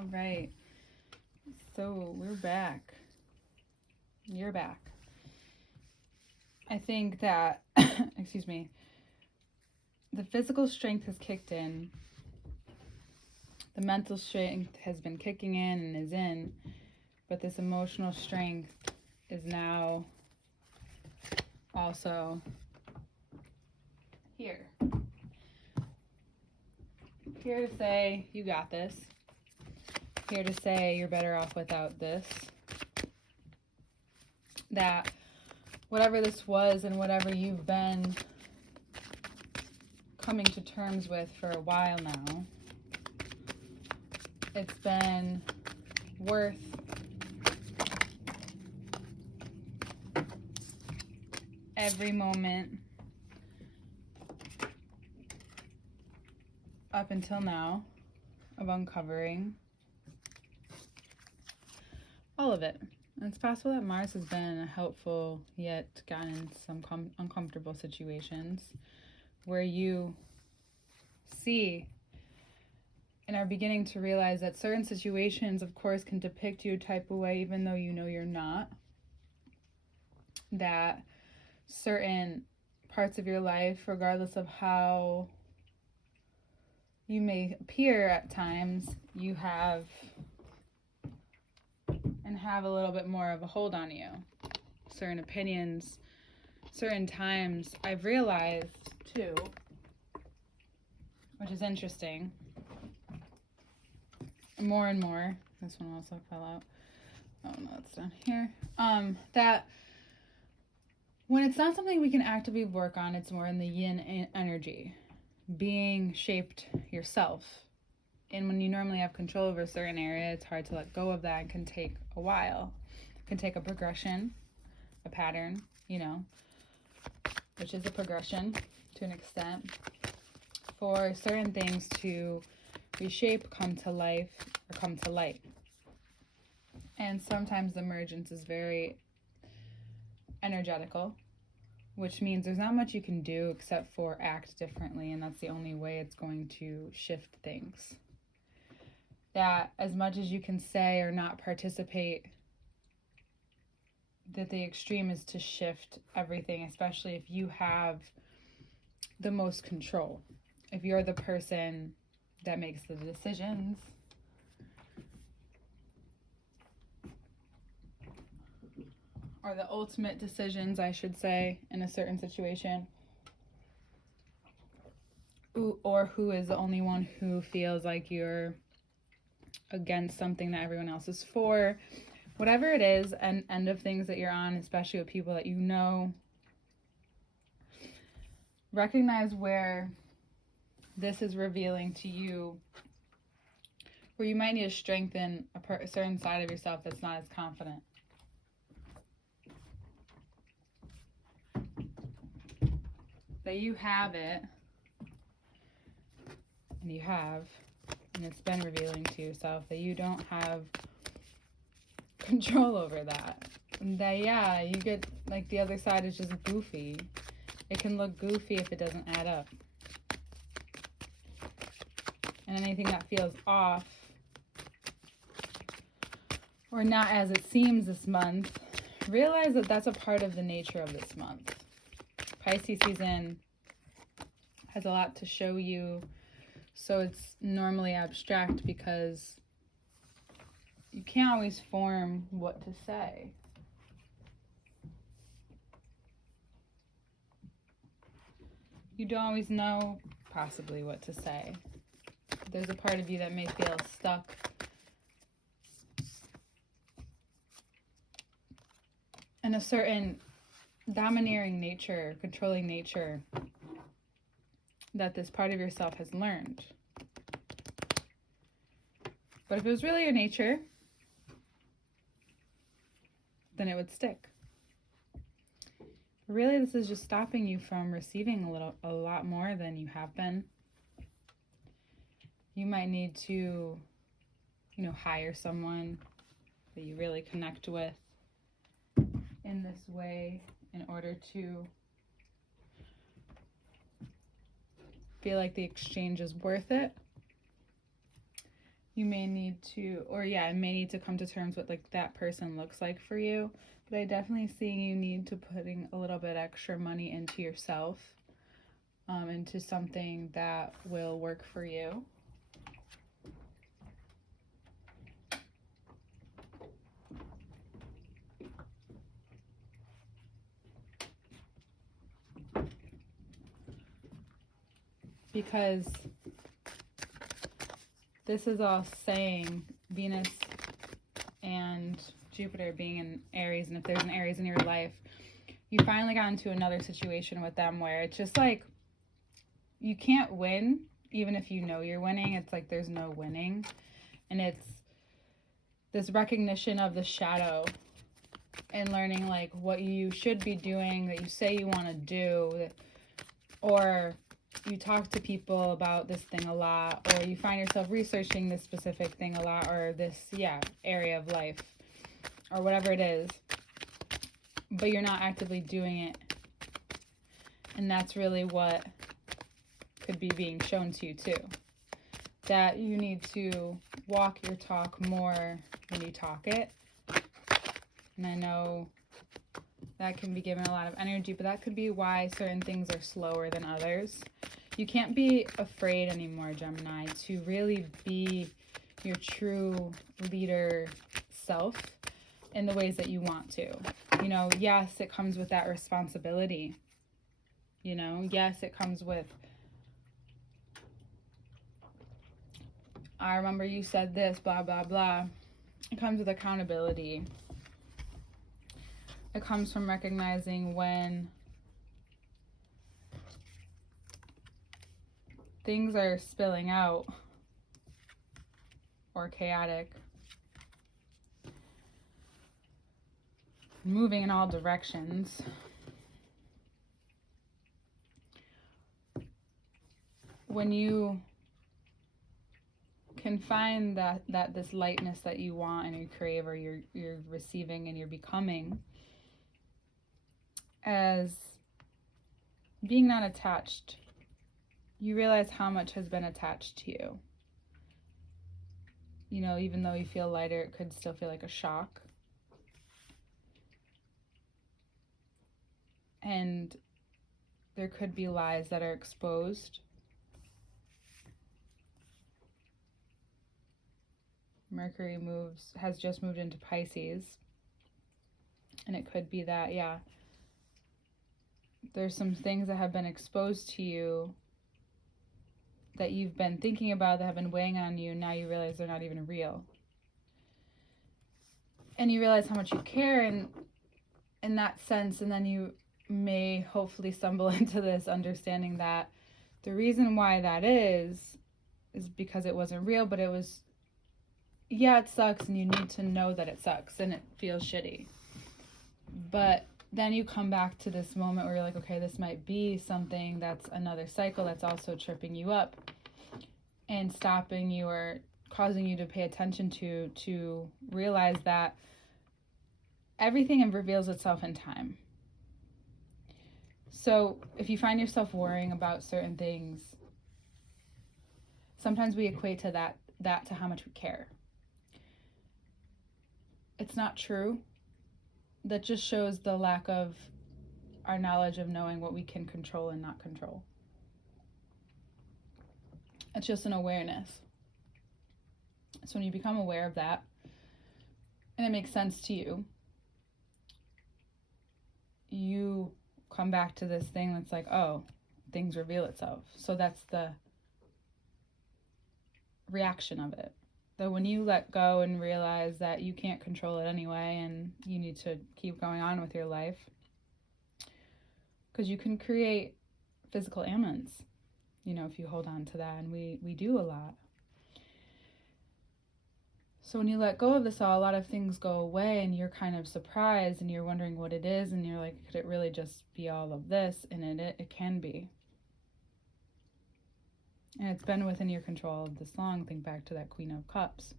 All right. So we're back. You're back. I think that, excuse me, the physical strength has kicked in. The mental strength has been kicking in and is in. But this emotional strength is now also here. Here to say, you got this. Here to say, you're better off without this. That whatever this was and whatever you've been coming to terms with for a while now, it's been worth every moment up until now of uncovering all of it. And it's possible that Mars has been helpful, yet gotten in some uncomfortable situations where you see and are beginning to realize that certain situations, of course, can depict you a type of way, even though you know you're not. That certain parts of your life, regardless of how you may appear at times, you have and have a little bit more of a hold on you. Certain opinions, certain times, I've realized too, which is interesting, more and more, this one also fell out, oh no, it's down here, that when it's not something we can actively work on, it's more in the yin energy, being shaped yourself. And when you normally have control over a certain area, it's hard to let go of that and can take a while. It can take a progression, a pattern, which is a progression to an extent, for certain things to reshape, come to life, or come to light. And sometimes the emergence is very energetical, which means there's not much you can do except for act differently, and that's the only way it's going to shift things. That as much as you can say or not participate, that the extreme is to shift everything, especially if you have the most control. If you're the person that makes the decisions, or the ultimate decisions, I should say, in a certain situation, or who is the only one who feels like you're against something that everyone else is for, whatever it is, and end of things that you're on, especially with people that you know, recognize where this is revealing to you where you might need to strengthen a certain side of yourself that's not as confident. That you have it, and you have, and it's been revealing to yourself that you don't have control over that. And that, yeah, you get, like, the other side is just goofy. It can look goofy if it doesn't add up. And anything that feels off or not as it seems this month, realize that that's a part of the nature of this month. Pisces season has a lot to show you, so it's normally abstract because you can't always form what to say. You don't always know possibly what to say. There's a part of you that may feel stuck in a certain domineering nature, controlling nature that this part of yourself has learned. But if it was really your nature, then it would stick. Really, this is just stopping you from receiving a lot more than you have been. You might need to, hire someone that you really connect with in this way in order to feel like the exchange is worth it. you may need to, or yeah, I may need to come to terms with like that person looks like for you. But I definitely see you need to putting a little bit extra money into yourself, into something that will work for you. Because this is all saying Venus and Jupiter being in Aries, and if there's an Aries in your life, you finally got into another situation with them where it's just like you can't win, even if you know you're winning. It's like there's no winning. And it's this recognition of the shadow and learning like what you should be doing that you say you want to do, or you talk to people about this thing a lot, or you find yourself researching this specific thing a lot, or this area of life, or whatever it is, but you're not actively doing it. And that's really what could be being shown to you too, that you need to walk your talk more than you talk it. And I know that can be given a lot of energy, but that could be why certain things are slower than others. You can't be afraid anymore, Gemini, to really be your true leader self in the ways that you want to. You know, yes, it comes with that responsibility. You know, yes, it comes with, I remember you said this, blah, blah, blah. It comes with accountability. It comes from recognizing when things are spilling out or chaotic, moving in all directions. When you can find that this lightness that you want and you crave, or you're receiving and you're becoming, as being not attached, you realize how much has been attached to you. You know, even though you feel lighter, it could still feel like a shock. And there could be lies that are exposed. Mercury has just moved into Pisces. And it could be that, there's some things that have been exposed to you that you've been thinking about, that have been weighing on you. Now you realize they're not even real. And you realize how much you care in that sense. And then you may hopefully stumble into this understanding that the reason why that is because it wasn't real, but it was, it sucks, and you need to know that it sucks and it feels shitty. But then you come back to this moment where you're like, okay, this might be something that's another cycle that's also tripping you up and stopping you or causing you to pay attention to realize that everything reveals itself in time. So if you find yourself worrying about certain things, sometimes we equate to that to how much we care. It's not true. That just shows the lack of our knowledge of knowing what we can control and not control. It's just an awareness. So when you become aware of that, and it makes sense to you, you come back to this thing that's like, oh, things reveal itself. So that's the reaction of it. That when you let go and realize that you can't control it anyway, and you need to keep going on with your life, because you can create physical ailments, you know, if you hold on to that, and we do a lot. So when you let go of this all, a lot of things go away, and you're kind of surprised, and you're wondering what it is, and you're like, could it really just be all of this? And it can be. And it's been within your control this long. Think back to that Queen of Cups.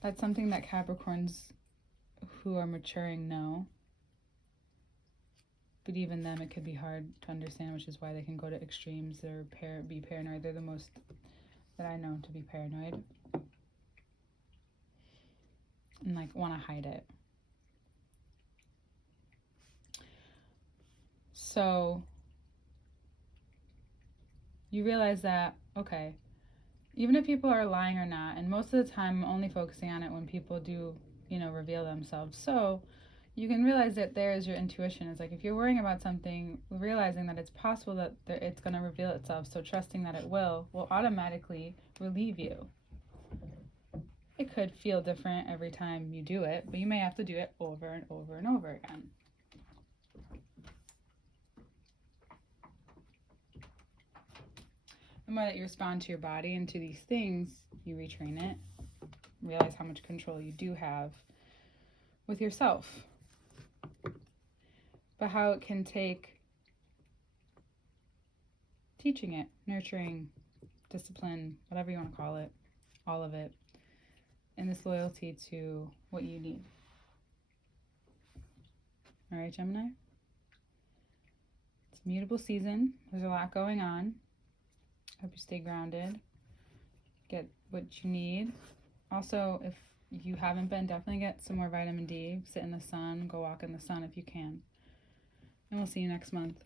That's something that Capricorns who are maturing know. But even them, it could be hard to understand, which is why they can go to extremes or be paranoid. They're the most that I know to be paranoid and like want to hide it. So you realize that, okay, even if people are lying or not, and most of the time I'm only focusing on it when people do, reveal themselves. So you can realize that there is your intuition. It's like if you're worrying about something, realizing that it's possible that it's going to reveal itself, so trusting that it will automatically relieve you. It could feel different every time you do it, but you may have to do it over and over and over again. The more that you respond to your body and to these things, you retrain it. Realize how much control you do have with yourself. But how it can take teaching it, nurturing, discipline, whatever you want to call it, all of it, and this loyalty to what you need. All right, Gemini? It's a mutable season. There's a lot going on. Hope you stay grounded. Get what you need. Also, if you haven't been, definitely get some more vitamin D. Sit in the sun. Go walk in the sun if you can. And we'll see you next month.